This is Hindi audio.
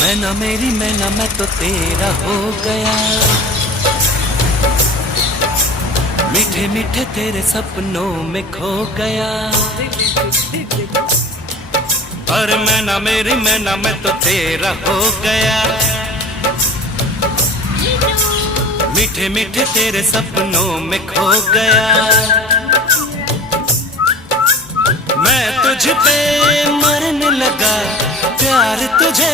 मैना मेरी मैना मैं तो तेरा हो गया, मीठे मीठे तेरे सपनों में खो गया। और मैना मेरी मैना मैं तो तेरा हो गया, मीठे मीठे तेरे सपनों में खो गया। मैं तुझ पे मरने लगा, प्यार तुझे